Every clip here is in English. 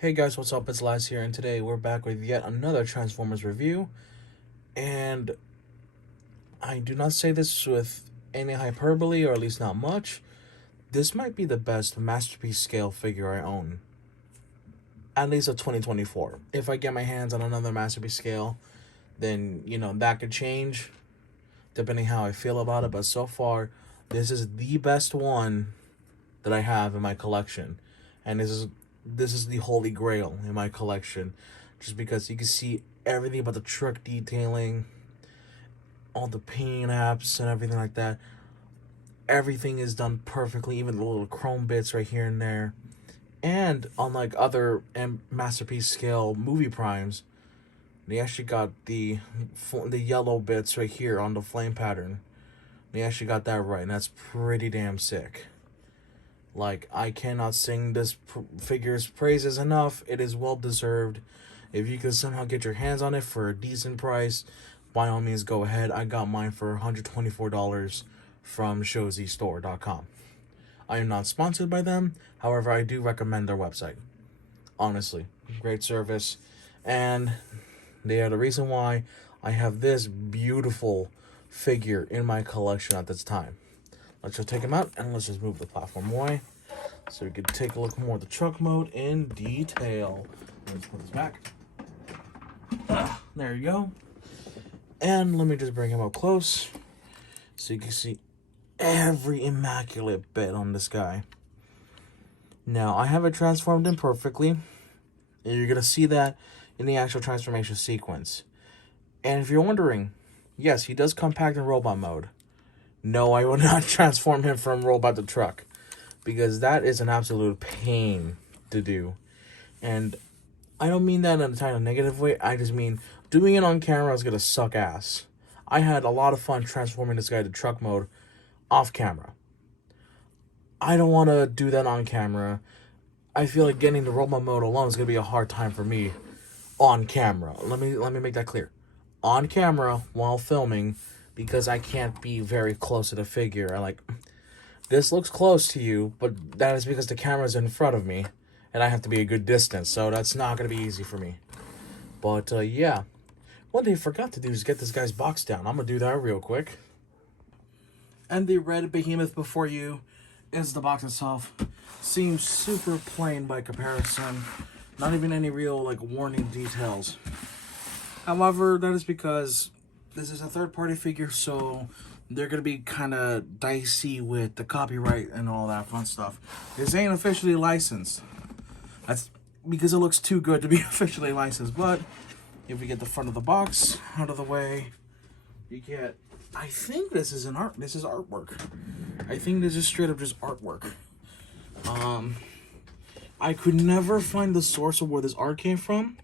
Hey guys, what's up? It's Laz here, and today we're back with yet another Transformers review. And I do not say this with any hyperbole, or at least not much. This might be the best masterpiece scale figure I own, at least of 2024. If I get my hands on another masterpiece scale, then that could change depending how I feel about it. But so far, this is the best one that I have in my collection, and this is the holy grail in my collection, just because you can see everything about the truck detailing, all the paint apps and everything like that. Everything is done perfectly, even the little chrome bits right here and there. And unlike other masterpiece scale movie primes, they actually got the yellow bits right here on the flame pattern. They actually got that right, and that's pretty damn sick. Like, I cannot sing this figure's praises enough. It is well deserved. If you can somehow get your hands on it for a decent price, by all means go ahead. I got mine for $124 from showzstore.com. I am not sponsored by them. However, I do recommend their website. Honestly, great service. And they are the reason why I have this beautiful figure in my collection at this time. Let's just take him out, and let's just move the platform away so we can take a look more at the truck mode in detail. Let's put this back. There you go. And let me just bring him up close so you can see every immaculate bit on this guy. Now, I have it transformed in perfectly, and you're going to see that in the actual transformation sequence. And if you're wondering, yes, he does come packed in robot mode. No, I will not transform him from robot to truck, because that is an absolute pain to do. And I don't mean that in a kind of negative way. I just mean doing it on camera is going to suck ass. I had a lot of fun transforming this guy to truck mode off camera. I don't want to do that on camera. I feel like getting the robot mode alone is going to be a hard time for me on camera. Let me make that clear. On camera while filming, because I can't be very close to the figure. This looks close to you, but that is because the camera's in front of me, and I have to be a good distance, so that's not going to be easy for me. But, yeah. One thing I forgot to do is get this guy's box down. I'm going to do that real quick. And the red behemoth before you is the box itself. Seems super plain by comparison. Not even any real, warning details. However, that is because this is a third-party figure, so they're going to be kind of dicey with the copyright and all that fun stuff. This ain't officially licensed. That's because it looks too good to be officially licensed. But if we get the front of the box out of the way, you get... I think this is artwork. I think this is straight up just artwork. I could never find the source of where this art came from.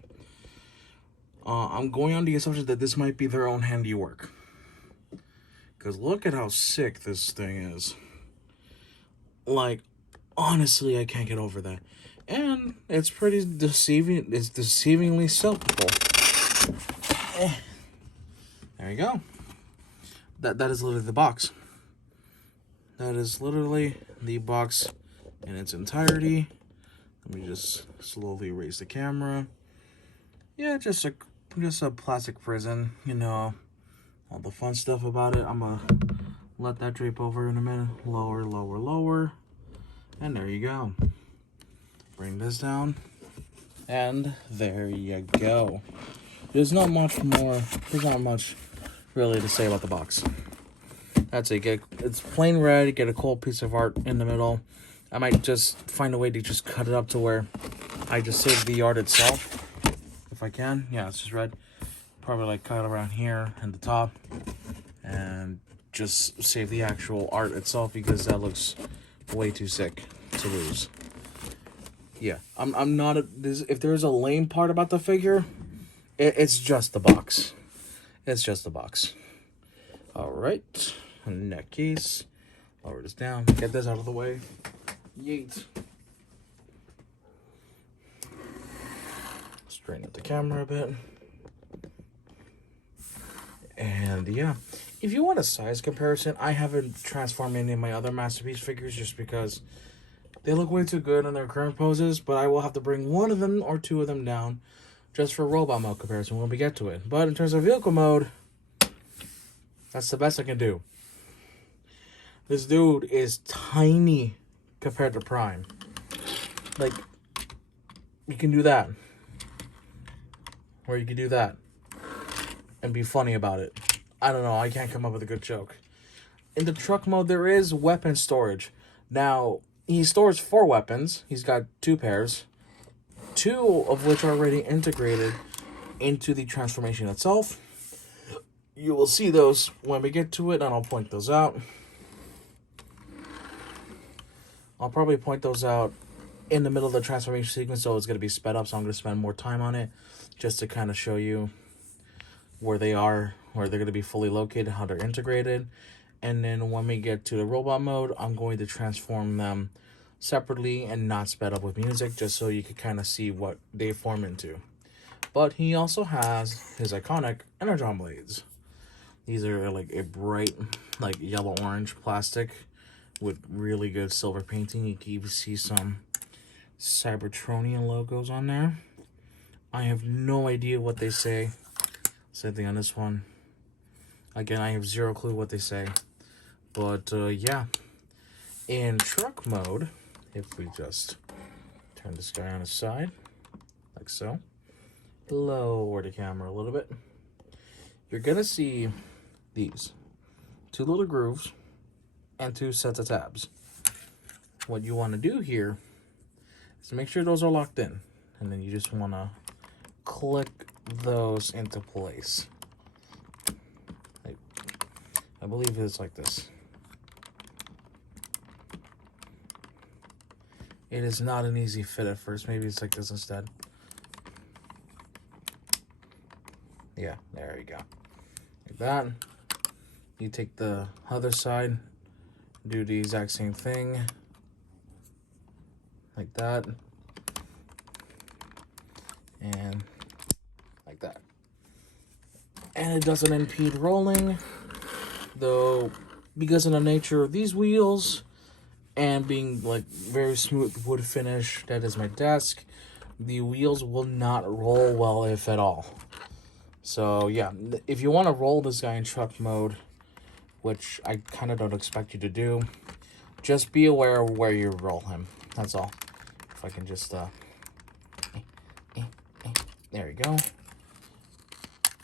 I'm going on the assumption that this might be their own handiwork. Because look at how sick this thing is. Honestly, I can't get over that. And it's pretty deceiving. It's deceivingly simple. There you go. That is literally the box. That is literally the box in its entirety. Let me just slowly raise the camera. Yeah, just a plastic prison, all the fun stuff about it. I'm gonna let that drape over in a minute. Lower, lower, lower. And there you go. Bring this down. And there you go. There's not much really to say about the box. That's it. It's plain red. Get a cool piece of art in the middle. I might just find a way to just cut it up to where I just save the art itself. If I can. Yeah, it's just red. Probably cut around here and the top. And just save the actual art itself, because that looks way too sick to lose. Yeah, I'm not if there's a lame part about the figure, it's just the box. It's just the box. Alright. Neck case. Lower this down. Get this out of the way. Yeet. Straighten up the camera a bit. And yeah, if you want a size comparison, I haven't transformed any of my other masterpiece figures just because They look way too good in their current poses, but I will have to bring one of them or two of them down just for robot mode comparison when we get to it. But in terms of vehicle mode, that's the best I can do. This dude is tiny compared to Prime. Like, you can do that. Or you can do that. And be funny about it. I don't know, I can't come up with a good joke. In the truck mode, there is weapon storage. Now, he stores 4 weapons. He's got 2 pairs. 2 of which are already integrated into the transformation itself. You will see those when we get to it, and I'll point those out. I'll probably point those out in the middle of the transformation sequence, so it's going to be sped up, so I'm going to spend more time on it just to kind of show you where they are, where they're going to be fully located, how they're integrated. And then when we get to the robot mode, I'm going to transform them separately and not sped up with music, just so you can kind of see what they form into. But he also has his iconic Energon blades. These are like a bright, like yellow-orange plastic with really good silver painting. You can even see some Cybertronian logos on there. I have no idea what they say. Same thing on this one. Again, I have 0 clue what they say. But yeah, in truck mode, if we just turn this guy on his side, like so, lower the camera a little bit, you're gonna see these 2 little grooves and 2 sets of tabs. What you want to do here is make sure those are locked in, and then you just want to click those into place. I believe it's like this. It is not an easy fit at first. Maybe it's like this instead. Yeah, there you go. Like that. You take the other side, do the exact same thing. Like that. And like that. And it doesn't impede rolling, though, because of the nature of these wheels and being like very smooth wood finish that is my desk, the wheels will not roll well, if at all. So yeah, if you want to roll this guy in truck mode, which I kind of don't expect you to do, just be aware of where you roll him. That's all. If I can just there you go.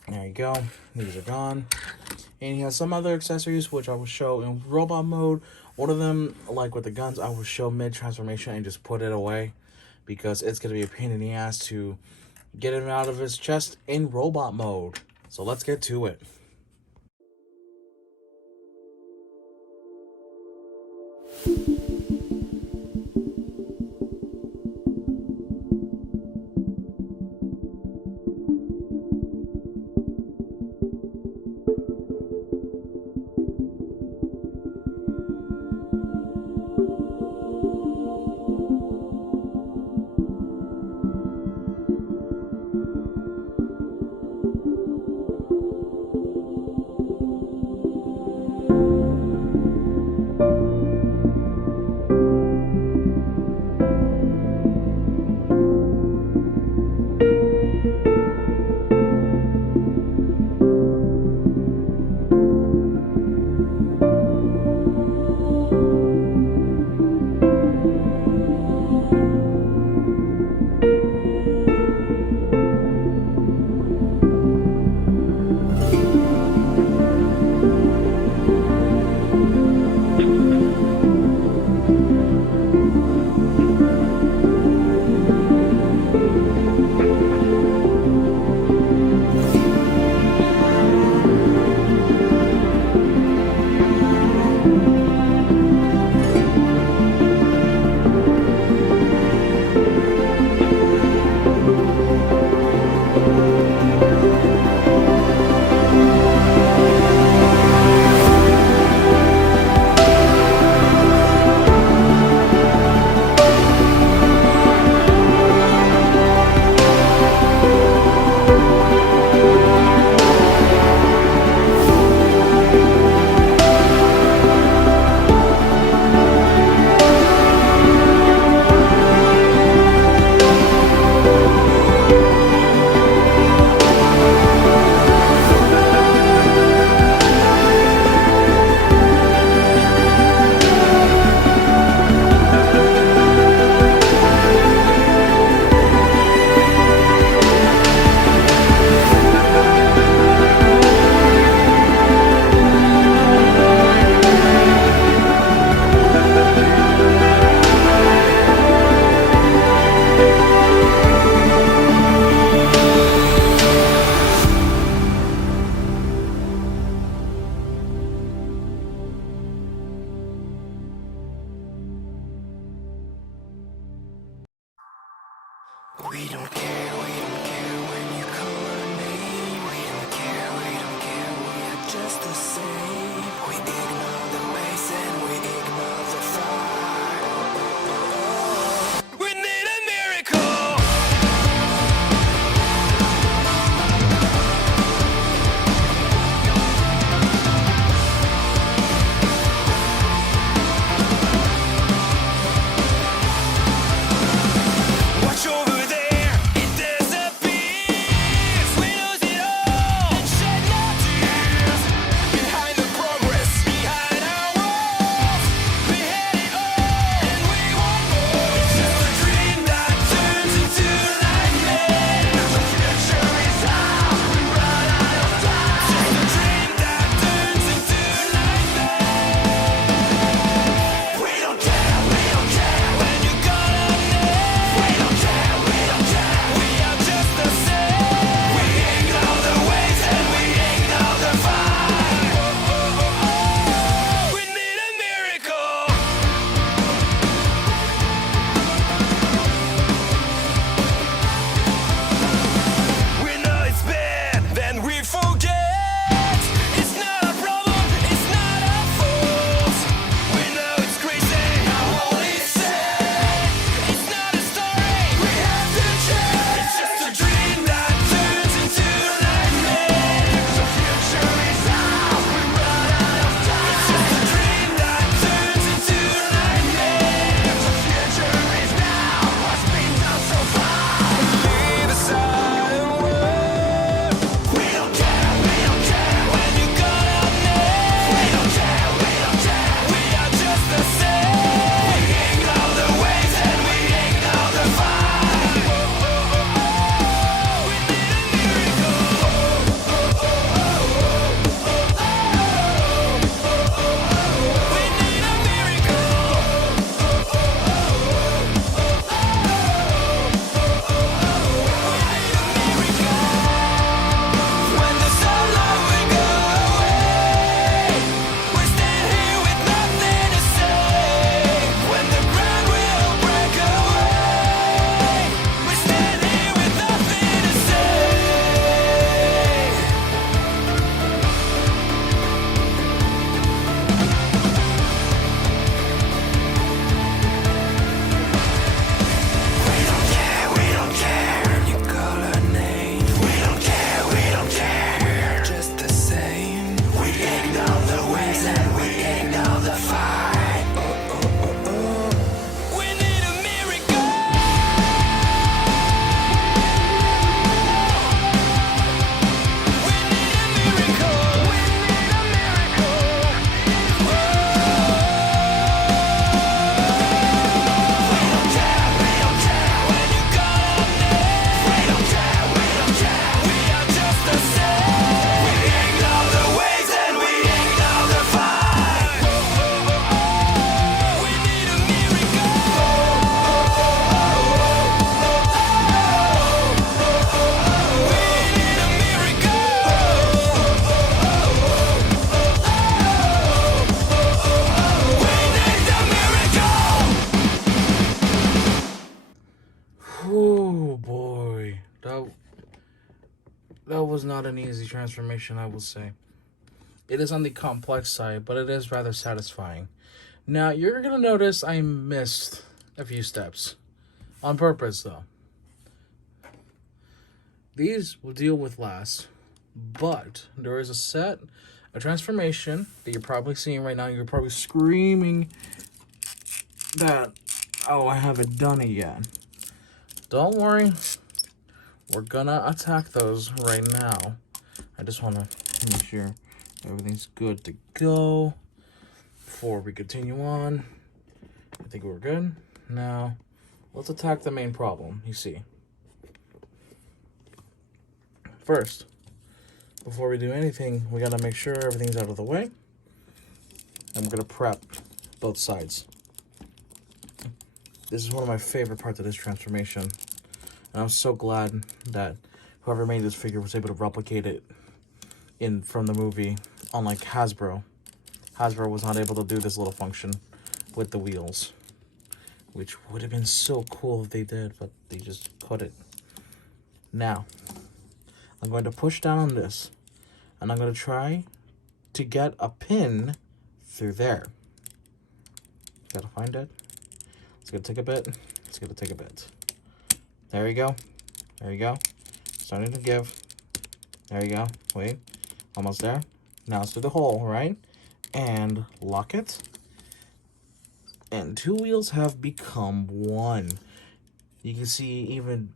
There you go. These are gone. And he has some other accessories which I will show in robot mode. One of them, like with the guns, I will show mid-transformation and just put it away, because it's going to be a pain in the ass to get him out of his chest in robot mode. So let's get to it. We don't care when you call our name. We don't care, we are just the same. We ignore the race and we ignore the fight. We need a miracle. Watch over there, it disappears. We lose it all and shed no tears. Behind the progress, behind our walls, we had it all and we want more. It's just a dream that turns into nightmare. The future is ours, we run out of time. Just a dream that turns into nightmare. We don't care when you call our name. We don't care, we are just the same. We ignore the ways and we ignore the fight. We need a miracle. We know it's bad, then we forget. It's not a problem, it's not our fault. We know it's crazy, how all is said. It's not a story, we have to change. It's just a dream that turns into nightmare. The future is ours, we run out of time. It's just a dream that turns into nightmare. The future is now, what's been done so far. Leave a silent word. We don't care when you call our name. We don't care, we are just the same. We ignore the ways and we ignore the fight. We need a miracle. We need a When the sunlight will go away, we stand here with nothing to say. When the ground will break away, we stand here with nothing to say. We don't care when you call our name. We don't care, we're just the same. We ignore the ways and we ignore the fight. We need a miracle. We need a miracle. We need a miracle. We don't care when you call our name. We don't care, we are just the same. We ignore the ways and we ignore the fight. We need a miracle. We need a miracle. Oh boy, that was not an easy transformation, I will say. It is on the complex side, but it is rather satisfying. Now, you're gonna notice I missed a few steps. On purpose, though. These we'll deal with last. But there is a transformation that you're probably seeing right now. You're probably screaming that, oh, I haven't done it yet. Don't worry. We're gonna attack those right now. I just want to make sure everything's good to go before we continue on. I think we're good. Now, let's attack the main problem, you see. First, before we do anything, we gotta make sure everything's out of the way. And we're gonna prep both sides. This is one of my favorite parts of this transformation. And I'm so glad that whoever made this figure was able to replicate it from the movie, unlike Hasbro. Hasbro was not able to do this little function with the wheels. which would have been so cool if they did, but they just couldn't. Now, I'm going to push down on this, and I'm going to try to get a pin through there. Gotta find it. It's gonna take a bit. It's gonna take a bit. There you go. There you go. Starting to give. There you go. Wait. Almost there. Now it's through the hole, right? And lock it. And two wheels have become one. You can see even...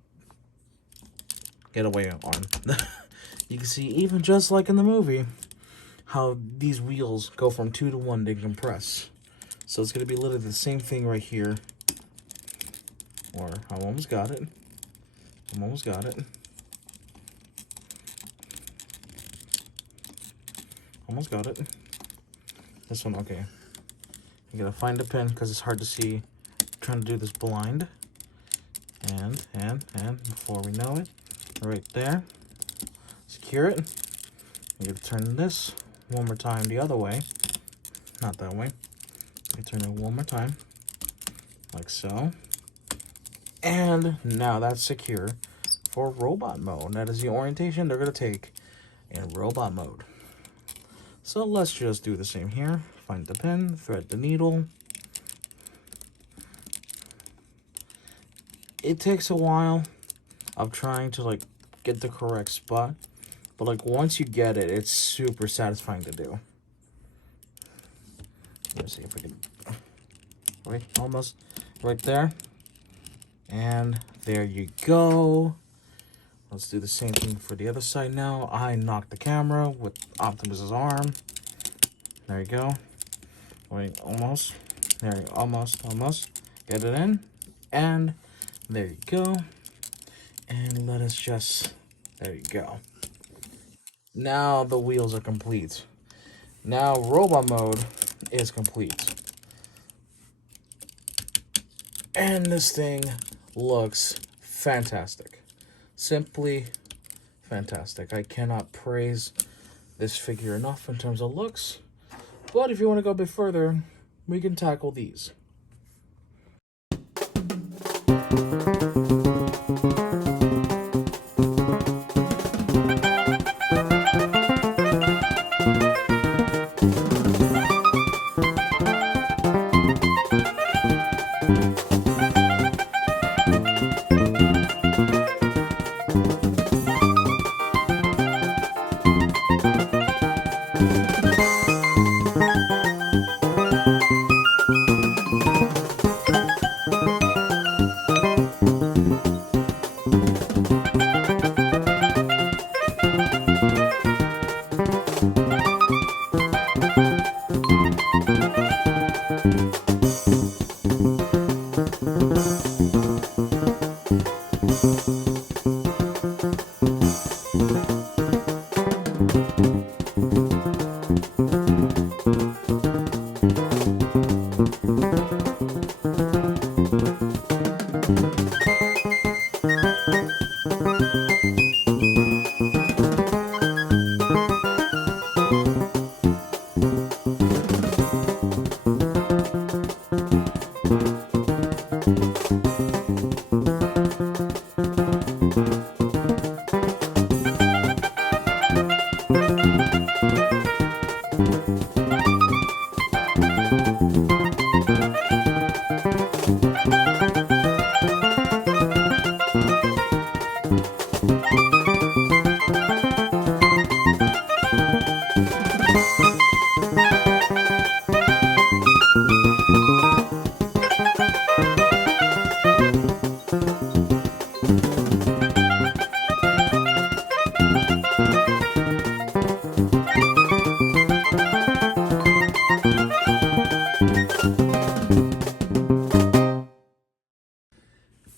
Get away, arm. You can see even just like in the movie how these wheels go from 2 to 1, they compress. So it's going to be literally the same thing right here. Or, I almost got it. I almost got it. Almost got it. This one, okay. I gotta find the pin because it's hard to see. I'm trying to do this blind. And, before we know it, right there. Secure it. I'm gonna turn this one more time the other way. Not that way. I turn it one more time, like so. And now that's secure for robot mode. That is the orientation they're going to take in robot mode. So let's just do the same here. Find the pin, thread the needle. It takes a while of trying to like get the correct spot. But like once you get it, it's super satisfying to do. Let's see if we can... Wait, almost right there. And there you go. Let's do the same thing for the other side now. I knocked the camera with Optimus's arm. There you go. Wait, almost. There, almost. Get it in. And there you go. And let us just... There you go. Now the wheels are complete. Now robot mode is complete. And this thing looks fantastic. Simply fantastic. I cannot praise this figure enough in terms of looks. But if you want to go a bit further, we can tackle these.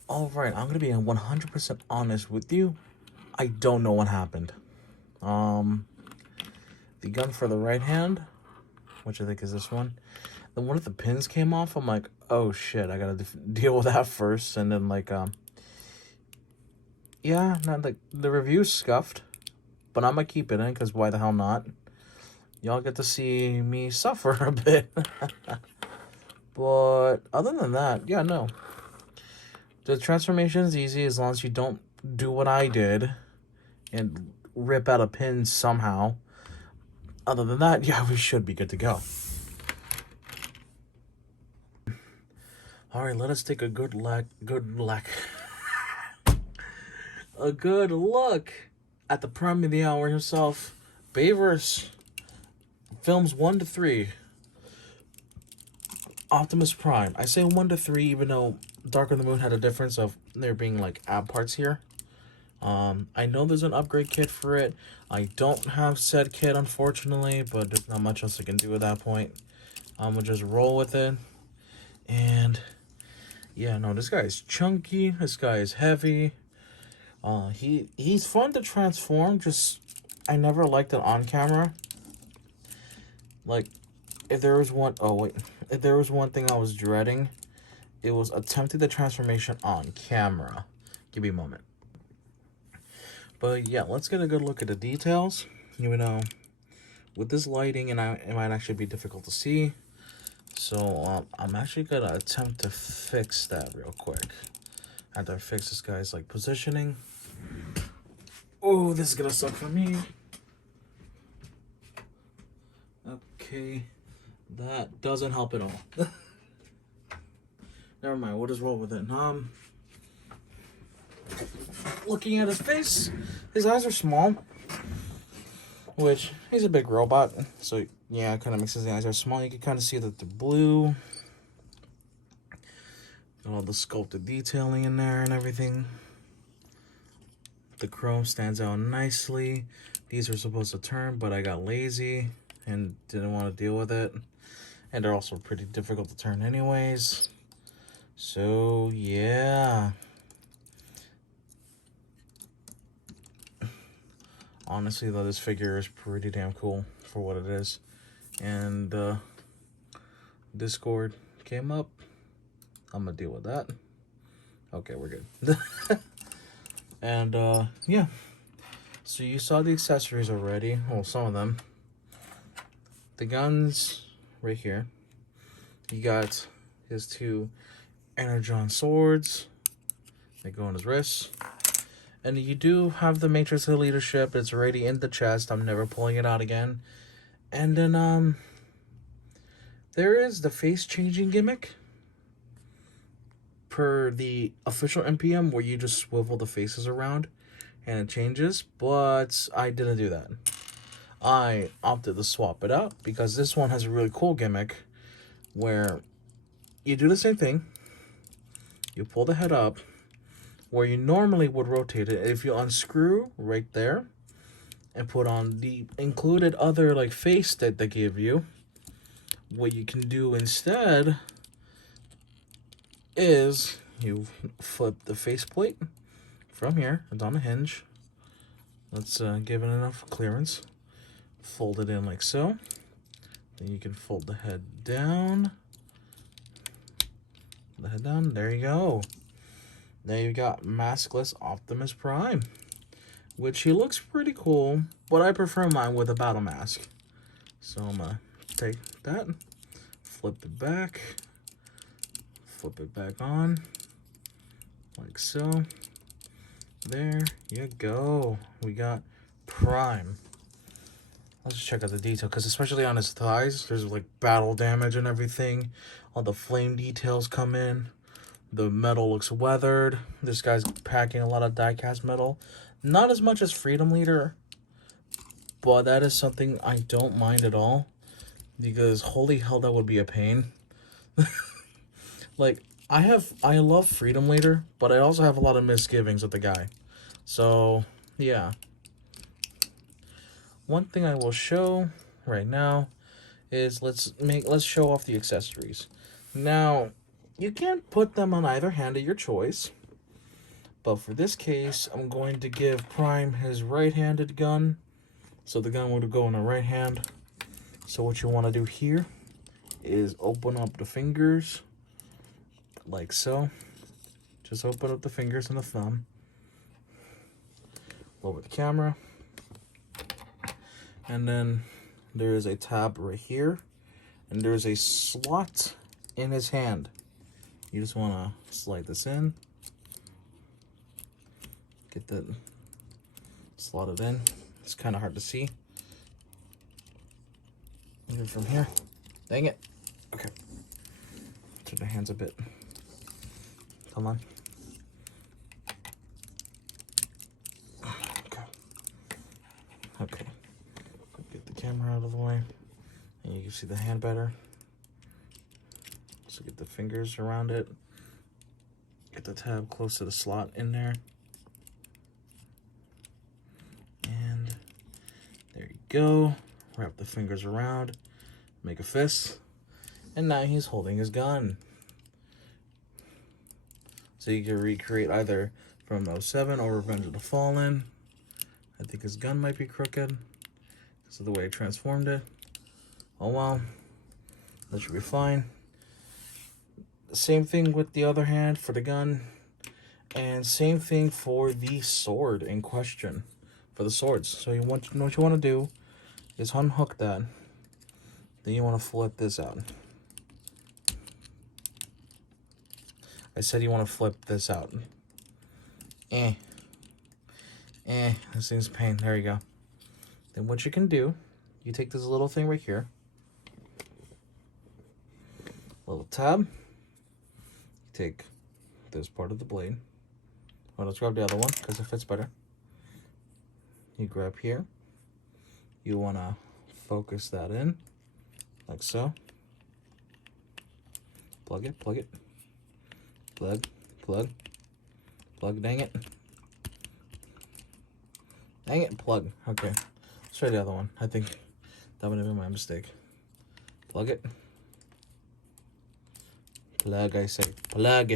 Alright, I'm gonna be 100% honest with you. I don't know what happened. The gun for the right hand, which I think is this one, then one of the pins came off. I'm like, oh shit, I gotta deal with that first. And then like, yeah, not like the review's scuffed, but I'm gonna keep it in because why the hell not? Y'all get to see me suffer a bit. But other than that, yeah, no. The transformation is easy as long as you don't do what I did and rip out a pin somehow. Other than that, yeah, we should be good to go. All right, let us take a good look at the prime of the hour himself, Bayverse. Films 1 to 3. Optimus Prime. I say 1 to 3 even though Dark of the Moon had a difference of there being like ab parts here. I know there's an upgrade kit for it. I don't have said kit, unfortunately, but there's not much else I can do at that point. I'm gonna just roll with it. And yeah, no, this guy is chunky. This guy is heavy. He's fun to transform. Just I never liked it on camera. Like, if there was one thing I was dreading, it was attempting the transformation on camera. Give me a moment. But yeah, let's get a good look at the details. You know, with this lighting, and it might actually be difficult to see. So I'm actually gonna attempt to fix that real quick. After I fix this guy's like positioning. Oh, this is gonna suck for me. Okay, that doesn't help at all. Never mind, we'll just roll with it. Looking at his face, his eyes are small, which he's a big robot, so yeah, it kind of makes his eyes are small. You can kind of see that they're blue. Got all the sculpted detailing in there and everything. The chrome stands out nicely. These are supposed to turn, but I got lazy and didn't want to deal with it. And they're also pretty difficult to turn anyways. So yeah. Honestly though, this figure is pretty damn cool for what it is. And Discord came up. I'm gonna deal with that. Okay, we're good. And yeah. So you saw the accessories already. Well, some of them. The guns right here. You got his 2 Energon swords. They go on his wrists. And you do have the Matrix of Leadership. It's already in the chest. I'm never pulling it out again. And then there is the face changing gimmick per the official NPM, where you just swivel the faces around and it changes, but I didn't do that. I opted to swap it out because this one has a really cool gimmick where you do the same thing. You pull the head up where you normally would rotate it. If you unscrew right there and put on the included other like face that they give you, what you can do instead is you flip the faceplate from here. It's on a hinge. Let's give it enough clearance. Fold it in like so. Then you can fold the head down. The head down. There you go. Now you got maskless Optimus Prime, which he looks pretty cool, but I prefer mine with a battle mask. So I'm gonna take that, flip it back, flip it back on, like so. There you go. We got Prime. Let's just check out the detail, because especially on his thighs, there's like battle damage and everything. All the flame details come in. The metal looks weathered. This guy's packing a lot of die-cast metal. Not as much as Freedom Leader, but that is something I don't mind at all, because holy hell, that would be a pain. Like, I love Freedom Leader, but I also have a lot of misgivings with the guy. So, yeah. One thing I will show right now is let's show off the accessories. Now, you can put them on either hand of your choice, but for this case, I'm going to give Prime his right-handed gun, so the gun would go in the right hand. So what you want to do here is open up the fingers, like so. Just open up the fingers and the thumb. Over the camera. And then there is a tab right here, and there's a slot in his hand. You just want to slide this in. Get that slotted in. It's kind of hard to see. Even from here. Dang it. Okay. Turn the hands a bit. Come on. Okay. Okay. Get the camera out of the way. And you can see the hand better. So get the fingers around it. Get the tab close to the slot in there. And there you go. Wrap the fingers around. Make a fist. And now he's holding his gun. So you can recreate either from 07 or Revenge of the Fallen. I think his gun might be crooked because of the way I transformed it. Oh well. That should be fine. Same thing with the other hand for the gun. And same thing for the sword in question. For the swords. So what you want to do is unhook that. Then you want to flip this out. I said you want to flip this out. This thing's a pain. There you go. Then what you can do, you take this little thing right here. Little tab. Take this part of the blade. Well, let's grab the other one because it fits better. You grab here. You want to focus that in, like so. Plug it, plug it. Plug, plug, plug, dang it. Dang it, plug. Okay, let's try the other one. I think that would have been my mistake. Plug it. Plug, I say. Plug.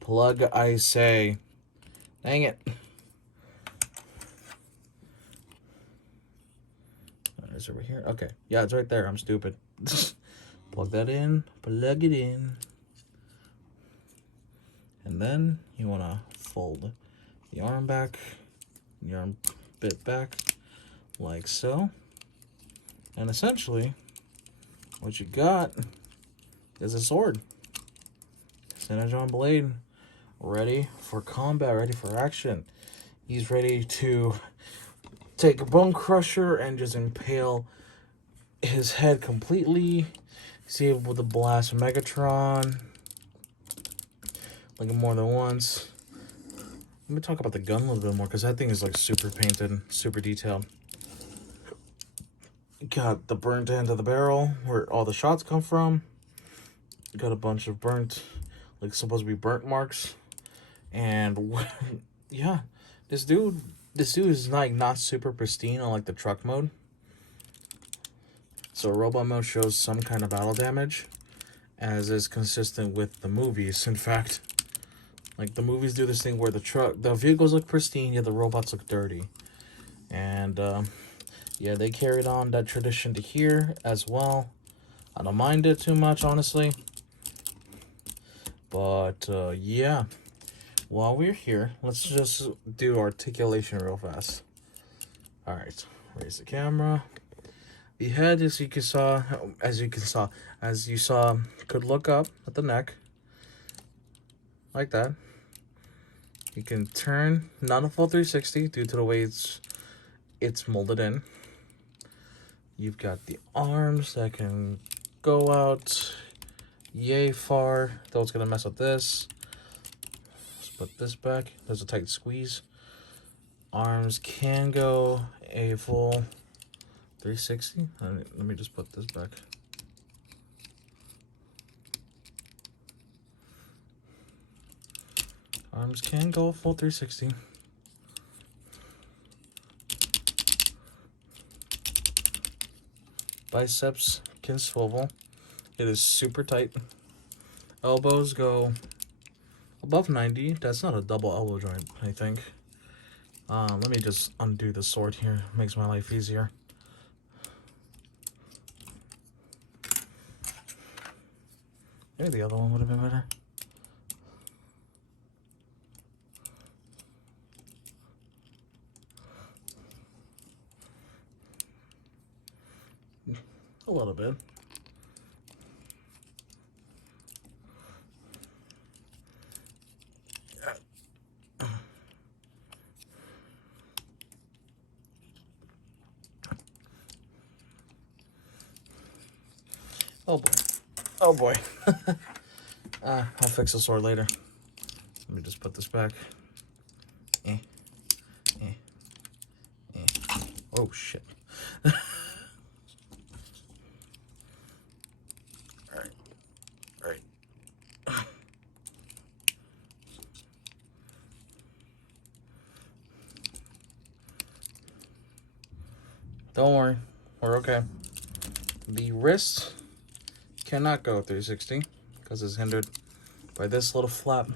Plug, I say. Dang it. It's over here. Okay. Yeah, it's right there. I'm stupid. Plug that in. Plug it in. And then you want to fold the arm back. The arm bit back. Like so. And essentially, what you got is a sword. Synergon blade. Ready for combat. Ready for action. He's ready to take a bone crusher and just impale his head completely. He's able to blast Megatron like more than once. Let me talk about the gun a little bit more because that thing is like super painted, super detailed. Got the burnt end of the barrel where all the shots come from. Got a bunch of burnt, like supposed to be burnt marks. And yeah, this dude is like not super pristine on like the truck mode. So robot mode shows some kind of battle damage, as is consistent with the movies. In fact, like the movies do this thing where the vehicles look pristine, yet the robots look dirty. And yeah, they carried on that tradition to here as well. I don't mind it too much, honestly. But yeah. While we're here, let's just do articulation real fast. Alright, raise the camera. The head, as you saw, could look up at the neck. Like that. You can turn, not a full 360 due to the way it's molded in. You've got the arms that can go out yay far. That's gonna mess up this. Put this back. There's a tight squeeze. Arms can go a full 360. Let me just put this back. Arms can go full 360. Biceps can swivel. It is super tight. Elbows go above 90. That's not a double elbow joint, I think. Let me just undo the sword here. Makes my life easier. Maybe the other one would have been better. A little bit. Oh boy. Oh boy. I'll fix the sword later. Let me just put this back. Eh. Eh. Eh. Oh shit. Alright. Alright. Don't worry. We're okay. The wrist cannot go 360 because it's hindered by this little flap.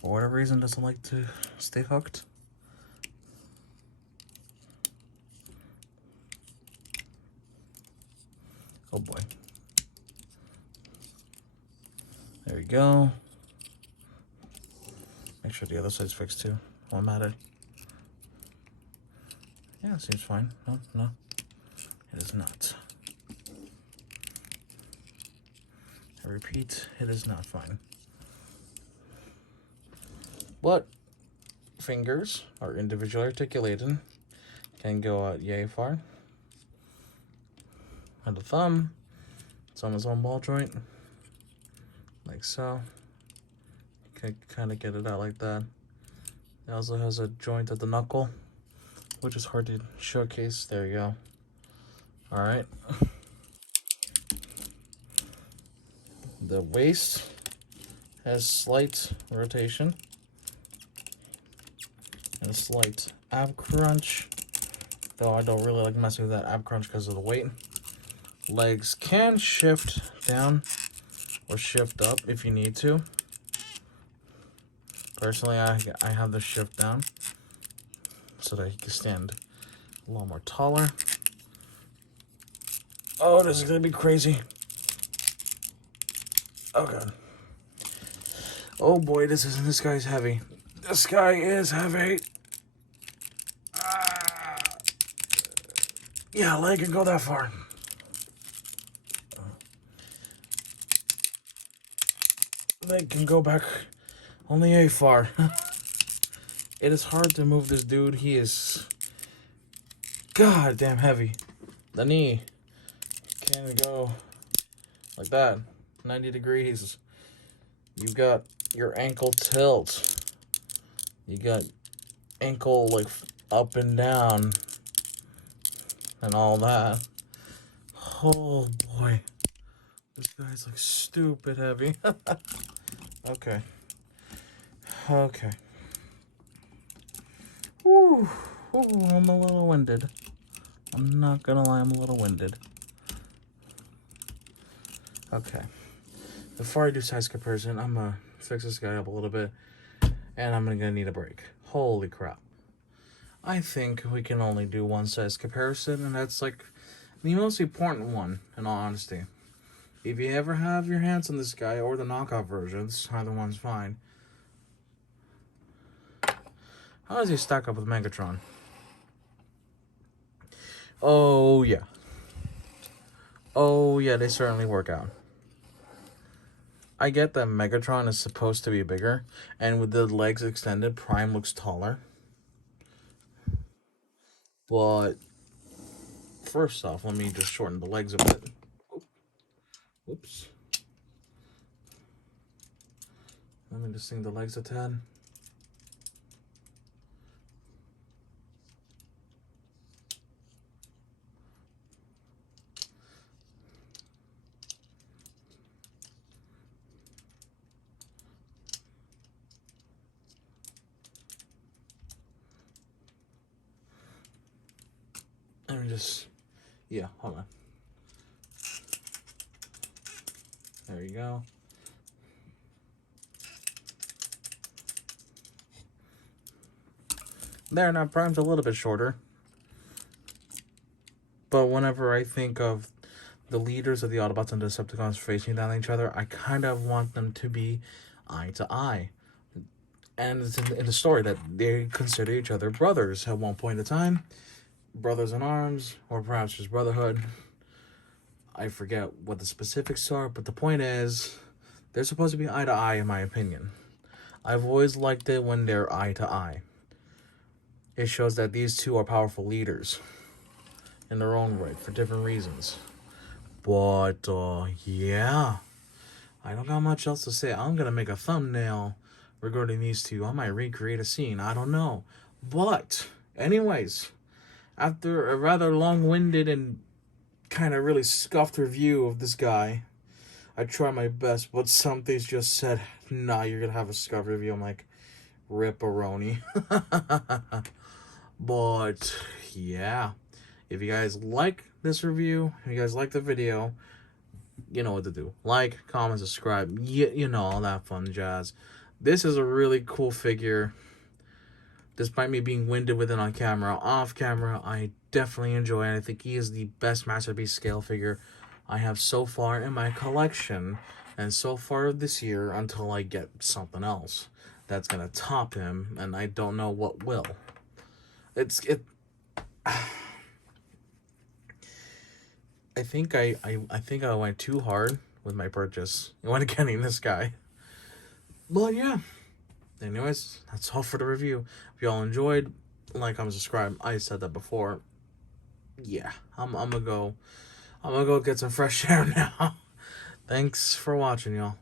For whatever reason, doesn't like to stay hooked. Oh boy. There we go. Make sure the other side's fixed too while I'm at it. Yeah, it seems fine. No, it is not. I repeat, it is not fine. But fingers are individually articulated, can go out yay far. And the thumb, it's on its own ball joint, like so. Can kind of get it out like that. It also has a joint at the knuckle, which is hard to showcase. There you go. All right. The waist has slight rotation and a slight ab crunch, though I don't really like messing with that ab crunch because of the weight. Legs can shift down or shift up if you need to. Personally, I have the shift down so that he can stand a little more taller. Oh, this is gonna be crazy. Oh god. Oh boy, this guy's heavy. This guy is heavy. Yeah, leg can go that far. Leg can go back only a far. It is hard to move this dude. He is goddamn heavy. The knee can go like that, 90 degrees. You've got your ankle tilt. You got ankle like up and down and all that. Oh boy. This guy's like stupid heavy. Okay. Okay. Whew. Ooh, I'm a little winded. I'm not gonna lie, I'm a little winded. Okay. Before I do size comparison, I'm gonna fix this guy up a little bit, and I'm gonna need a break. Holy crap. I think we can only do one size comparison, and that's like the most important one, in all honesty. If you ever have your hands on this guy, or the knockoff versions, either one's fine. How does he stack up with Megatron? Oh, yeah. Oh, yeah, they certainly work out. I get that Megatron is supposed to be bigger, and with the legs extended, Prime looks taller. But, first off, let me just shorten the legs a bit. Whoops. Let me just sing the legs a tad. Let me just, yeah, hold on. There you go. There, now Prime's a little bit shorter. But whenever I think of the leaders of the Autobots and Decepticons facing down each other, I kind of want them to be eye to eye. And it's in the story that they consider each other brothers at one point in time. Brothers in arms, or perhaps just brotherhood. I forget what the specifics are, but the point is, they're supposed to be eye to eye, in my opinion. I've always liked it when they're eye to eye. It shows that these two are powerful leaders. in their own right for different reasons. But yeah, I don't got much else to say. I'm gonna make a thumbnail regarding these two. I might recreate a scene. I don't know. But anyways, after a rather long-winded and kind of really scuffed review of this guy, I tried my best, but some things just said, nah, you're gonna have a scuffed review. I'm like, rip-a-roni. But yeah, if you guys like this review, if you guys like the video, you know what to do. Like, comment, subscribe, you know, all that fun jazz. This is a really cool figure. Despite me being winded with it on camera, off camera, I definitely enjoy it. I think he is the best Masterpiece scale figure I have so far in my collection, and so far this year, until I get something else that's gonna top him, and I don't know what will. I think I went too hard with my purchase when getting this guy. But yeah. Anyways, that's all for the review. If y'all enjoyed, like, comment, subscribe. I said that before. Yeah, I'm gonna go get some fresh air now. Thanks for watching, y'all.